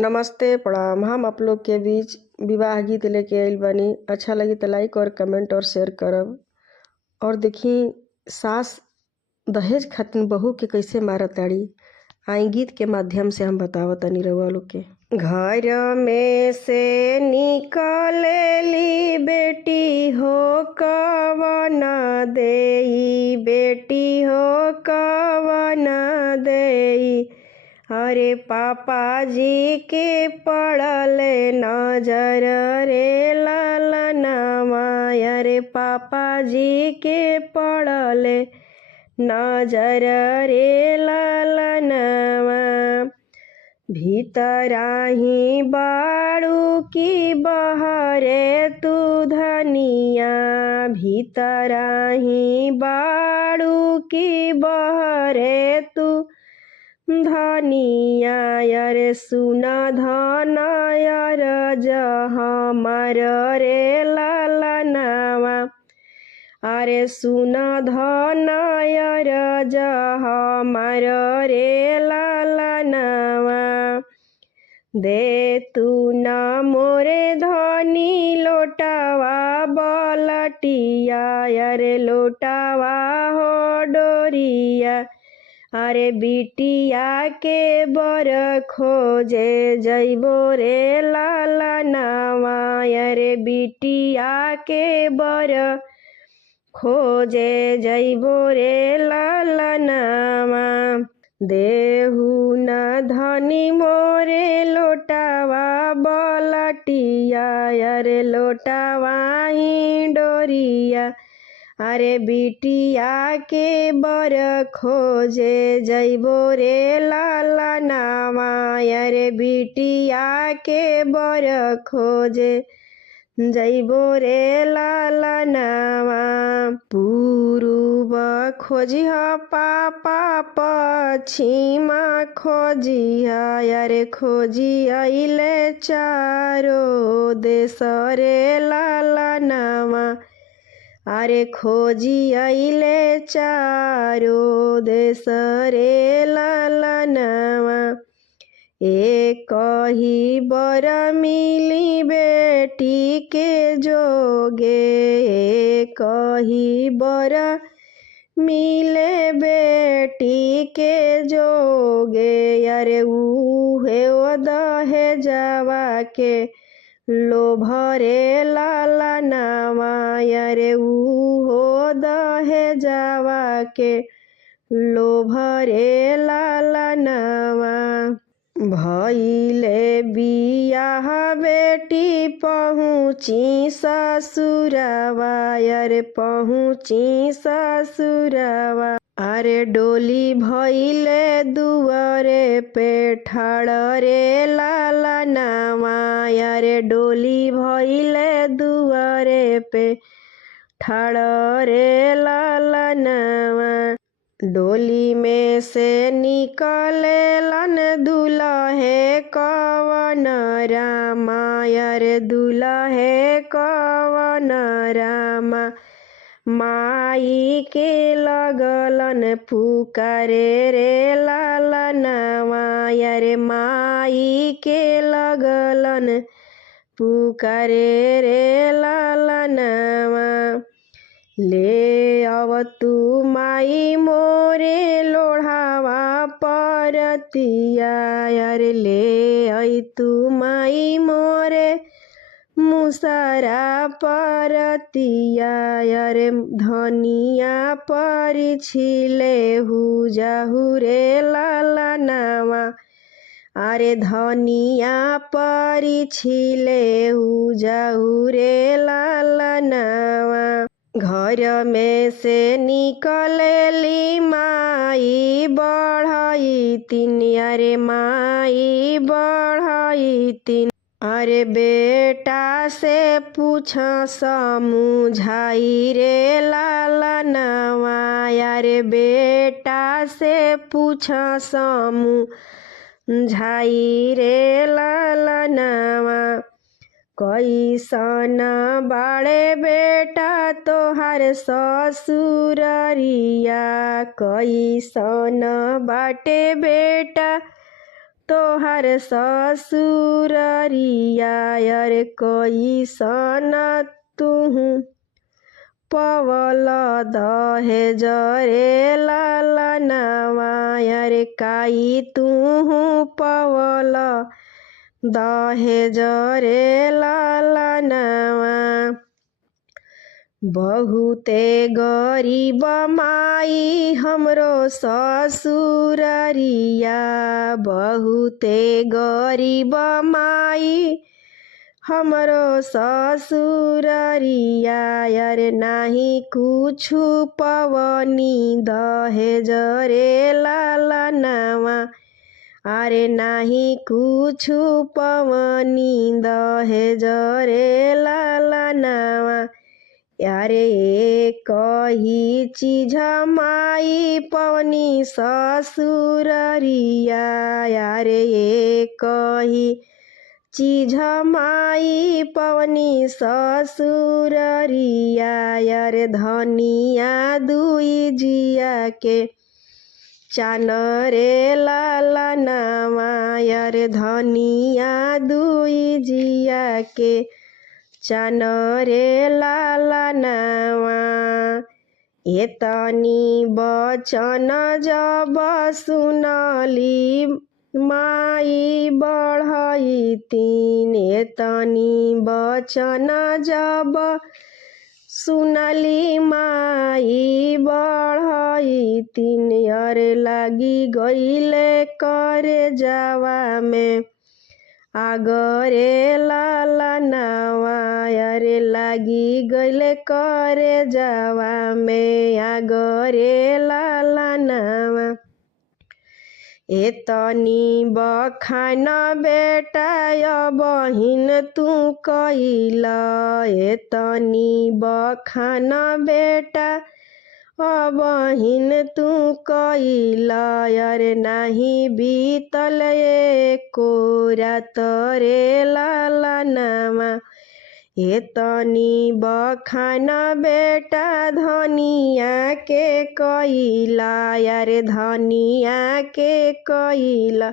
नमस्ते प्रणाम। हम आप लोग के बीच विवाह गीत लेके आइल बानी। अच्छा लगी तो लाइक और कमेंट और शेयर करब। और देखी सास दहेज खातिर बहू के कैसे मारताड़ी, आई गीत के माध्यम से हम बतावतनी रउआ लोग के। घर में से निकलेली बेटी हो कवन देई, बेटी हो कवन देई। अरे पापा जी के पड़ले नजर रे ललनवा, अरे पापा जी के पड़ले नजर रे ललनवा। भीतराही बाड़ू की बहरे तू धनिया, भीतराही बाड़ू की बहरे तू धनिया। अरे सुना धन यार हमर रे ललनवा, अरे सुना धन यार हमर रे ललनवा। दे तू न मोरे धनी लोटावा बलटिया, अरे लोटावा हो डोरिया। अरे बिटिया के बर खोजे जइबो रे ललनवा, अरे बिटिया के बर खोजे जइबो रे ललनवा। देहु न धनी मोरे लोटावा बलटिया, अरे लोटावा ही डोरिया। अरे बिटिया के बर खोजे जइबो रे ललनवा, अरे बिटिया के बर खोजे जइबो रे ललनवा। पूर्व खोजिह पापा पश्चिम खोजिह, अरे खोजी अइले चारो देश रे ललनवा। अरे खोजी अइले चारो देश रे ललनवा। एक ही बर मिली बेटी के जोगे, एक ही बर मिले बेटी के जोगे। अरे उहे दहेजवा के लोभ रे ललनवा, अरे उहो दहेजवा के लोभ रे ललनवा। भइले बियाह बेटी पहुँची ससुरवा, अरे पहुँची ससुरवा। अरे डोली भइले दुआरे पे ठाड़ रे ललनवा, अरे डोली भइले दुआरे पे ठाड़ रे ललनवा। डोली में से निकलेलन दुल्हे कवन रामा, अरे दुल्हे कवन रामा। माई के लगलन पुकारे रे ललनवा, अरे माई के लगलन पुकारे रे ललनवा। ले आव तू माई मोरे लोढ़ावा परतिया, अरे ले आई तू माई मोरे मुसरा परतिया। अरे धनिया परिछिले जाहु रे ललनवा, अरे धनिया परिछिले जाहु रे ललनवा। घर में से निकलेली माई बढ़ई तीन, अरे माई बढ़ई तीन। अरे बेटा से पूछ समुझाई रे ललनवा, अरे बेटा से पूछ समुझाई रे ललनवा। कैसन बाड़े बेटा तोहार ससुररिया, कैसन बाटे बेटा तोहर ससुररिया अरे कैसन तुहु पवल दहेज रे ललनवा अरे काई तुहु पवल दहेज रे ललनवा। बहुते गरीब माई हमरो ससुररिया बहुते गरीब माई हमरो ससुररिया अरे नाही कुछु पवनी दहेज रे ललनवा अरे नाही कुछु पवनी दहेज रे ललनवा। यारे कही चीज माई पवनी ससुररिया यारे कही चीज माई पवनी ससुररिया यारे धनिया दुई जिया के चान रे ललनवा यारे धनिया दुई जिया के चान रे ललनवा। एतनी बचन जब सुनली माई बढ़ैतीन एतनी बचन जब सुनली माई बढ़ैतीन अरे लागी गईले करे जावा में आगरे ललनवा अरे लागी गईले करे जावा में आगरे ललनवा। एतनी बखान बेटा बहिन तू कइला एतनी बखान बेटा बहिन तू कइला अरे नाही बीतल एको रात रे ललनवा। एतनी बखान बेटा धनिया के कइला अरे धनिया के कइला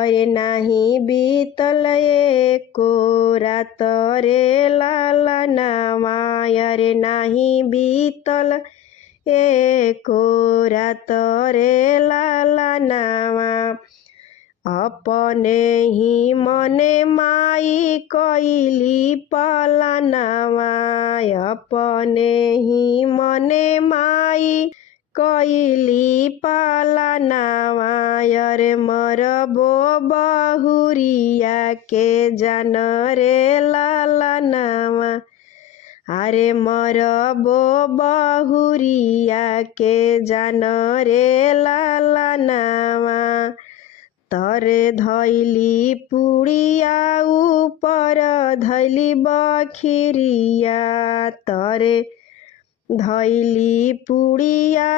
अरे नाही बीतल एको रात रे ललनवा अरे नाही बीतल एको रात रे ललनवा। अपने ही मने माई कइली पलनवा अपने ही मने माई कइली पलनवा अरे मरबो बहुरिया के जान रे ललनवा अरे मरबो बहुरिया के जान रे ललनवा। तरे धैली पुड़िया ऊपर धैली बखिरिया तरे धैली पुड़िया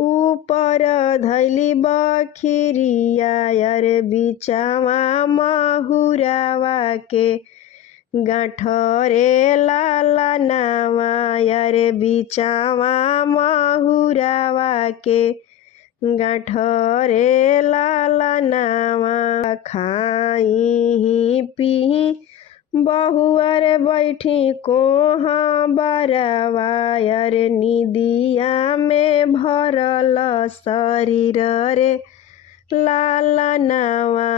ऊपर धैली बखिरिया अरे बिचावा महुरावा के गाँठ रे ललनवा अरे बिचावा महुरावा के गाँठ रे ललनवा। खाई पीही बहुअर बैठी कोहा बरवा अरे निदिया में भरल शरीर रे ललनवा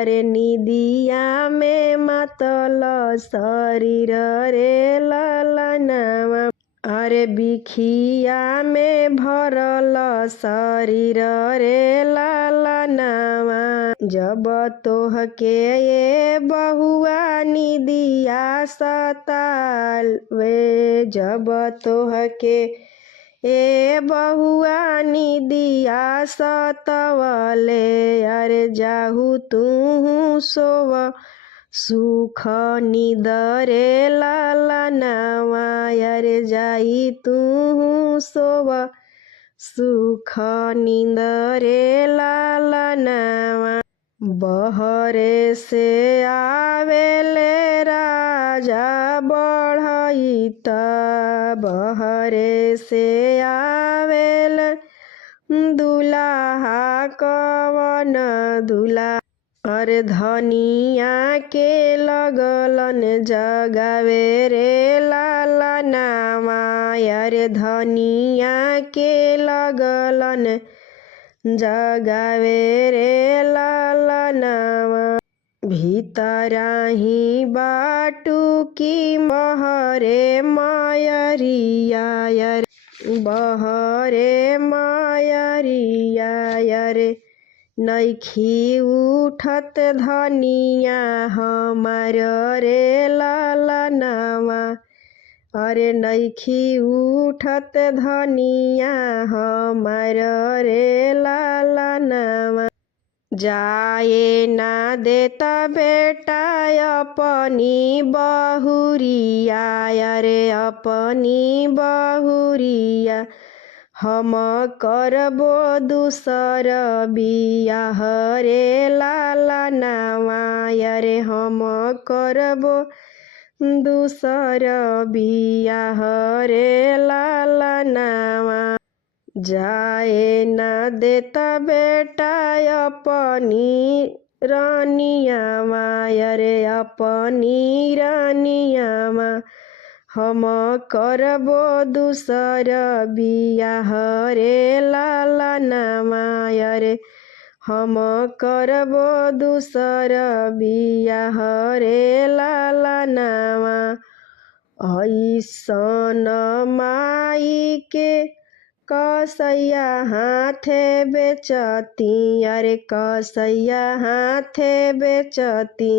अरे निदिया में मतल शरीर रे ललनवा। अरे बिखिया में भरल शरीर रे ललनवा। जब तोह के ये बहुआ निदिया सतावे जब तोह के ए बहुआ निदिया सतवले अरे जाहु तू सोव सुख निद रे ललनवा अरे जाई तू सोव सुख निद रे ललनवा। बहरे से आवेले राजा बढ़इत बहरे से आवेल दुल्हा कवन दुल्हा अरे धनिया के लगलन जगावे रे लाला नामा। अरे धनिया के लगलन जगावे रे लाला नामा। भीतराही बाटू की बहरे मायरिया रे बहरे मायरिया रे नइखी उठत धनिया हमार रे लाला नामा। अरे नइखी उठत धनिया हमार रे लाला नामा। जाए ना देता बेटा अपनी बहुरिया रे अपनी बहुरिया। हम करबो दूसर बियाह रे लाला नामा। रे हम करबो दूसर बियाह रे लाला नामा। जाए ना देता बेटा अपनी रानिया माया रे अपनी रानिया मा। हम करबो दूसर बियाह रे लाला नामा। रे हम करबो दूसर बियाह रे लाला नामा। ऐसन माई के कसैया हाथे बेचती। अरे कसैया हाथे बेचती।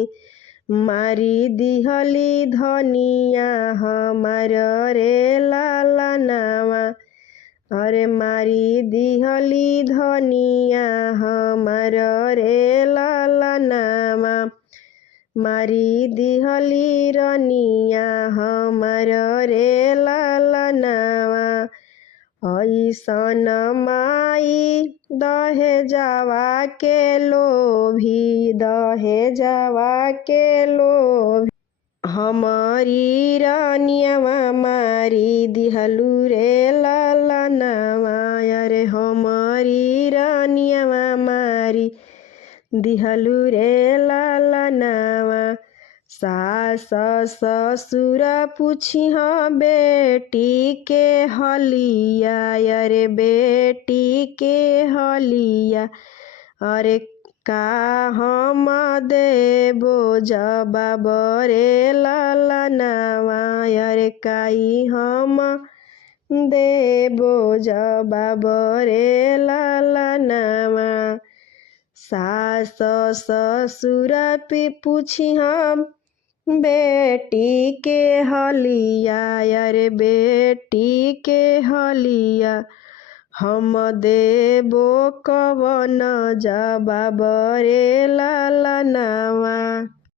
मारी दिहली धनिया हमार रे लाला नामा। अरे मारी दिहली धनिया हमार रे लाला नामा। मारी दिहली रनिया हमार रे लाला नामा। ऐसन माई दहेजवा के लोभी दहेजवा के लोभी। हमारी रानियवा मारी दिहलू रे लाला नामा। रे हमारी रानियवा मारी दिहलू रे लाला नामा। सास ससुर पूछिह बेटी के हलिया। अरे बेटी के हलिया। अरे का हम देबो जवाब रे लाला नामा। अरे काई हम देबो जवाब रे लाला नामा। सास ससुर पूछिह बेटी के हलिया। अरे बेटी के हलिया। हम देबो कवन जवाब रे लाला नामा।